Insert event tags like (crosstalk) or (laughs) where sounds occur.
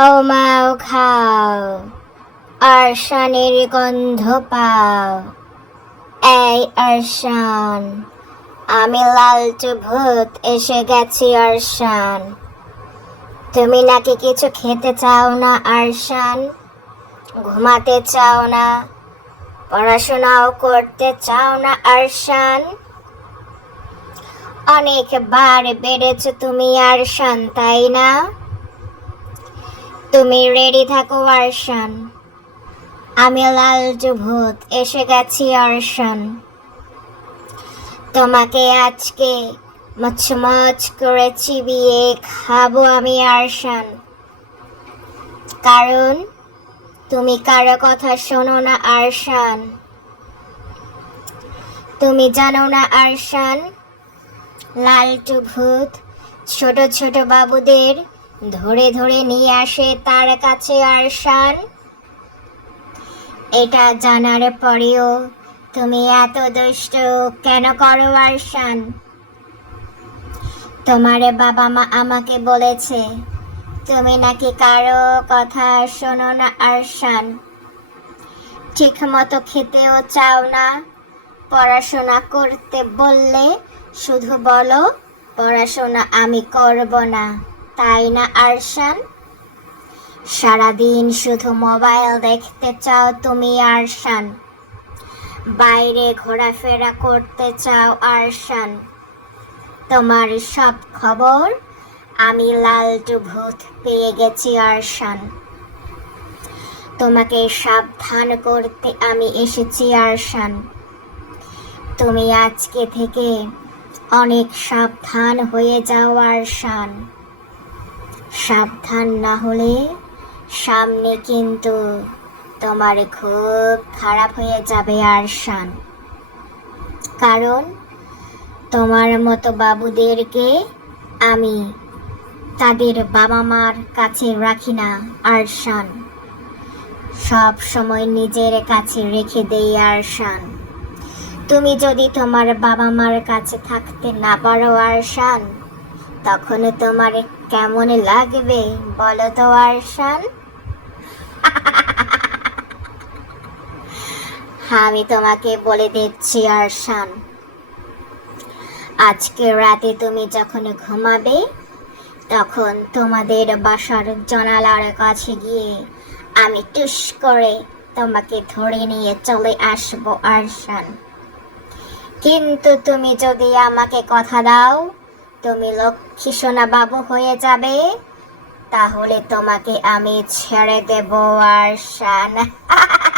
ও মাও খাও, আরশানের গন্ধ পাও। এই আরশান, আমি লালটু ভূত এসে গেছি আরশান। তুমি নাকি কিছু খেতে চাও না আরশান? ঘুমাতে চাও না? পড়াশোনাও করতে চাও না আরশান? অনেকবার বেড়েছো তুমি আরশান, তাই না? তুমি রেডি থাকো, আরশান। আমি লালটু ভূত এসে গেছি, আরশান। তোমাকে আজকে মচমচ করে চিবিয়ে খাব আমি, আরশান। কারণ তুমি কারও কথা শোনো না, আরশান। তুমি জানো না, আরশান লালটু ভূত ছোট ছোট বাবুদের ধরে ধরে নিয়ে আসে তার কাছে আরশান এটা জানার পরেও তুমি এত দুষ্ট কেন করো আরশান তোমার বাবা মা আমাকে বলেছে, তুমি নাকি কারও কথা শোনো না আরশান ঠিক মতো খেতেও চাও না। পড়াশোনা করতে বললে শুধু বলো, পড়াশোনা আমি করব না। তাই না, আরশান? সারাদিন শুধু মোবাইল দেখতে চাও তুমি, আরশান। বাইরে ঘোরাফেরা করতে চাও, আরশান। তোমার সব খবর? আমি লালটু ভূত পেয়ে গেছি, আরশান। তোমাকে সাবধান করতে আমি এসেছি, আরশান। তুমি আজকে থেকে অনেক সাবধান হয়ে যাও, আরশান। সাবধান না হলে সামনে কিন্তু তোমার খুব খারাপ হয়ে যাবে, আরশান। কারণ তোমার মতো বাবুদেরকে আমি তাদের বাবা মার কাছে রাখি না, আরশান। সব সময় নিজের কাছে রেখে দেই, আরশান। তুমি যদি তোমার বাবা মার কাছে থাকতে না পারো, আরশান তখন তোমার কেমন লাগবে? বলো তো, আরশান। আমি তোমাকে বলে দিচ্ছি, আরশান। আজকে রাতে তুমি যখন ঘুমাবে, তখন তোমাদের বাসার জনালার কাছে গিয়ে আমি টুস করে তোমাকে ধরে নিয়ে চলে আসব, আরশান। কিন্তু তুমি যদি আমাকে কথা দাও তুমি লক্ষ্মী সোনা বাবু হয়ে যাবে তাহলে তোমাকে আমি ছেড়ে দেব আরশান (laughs)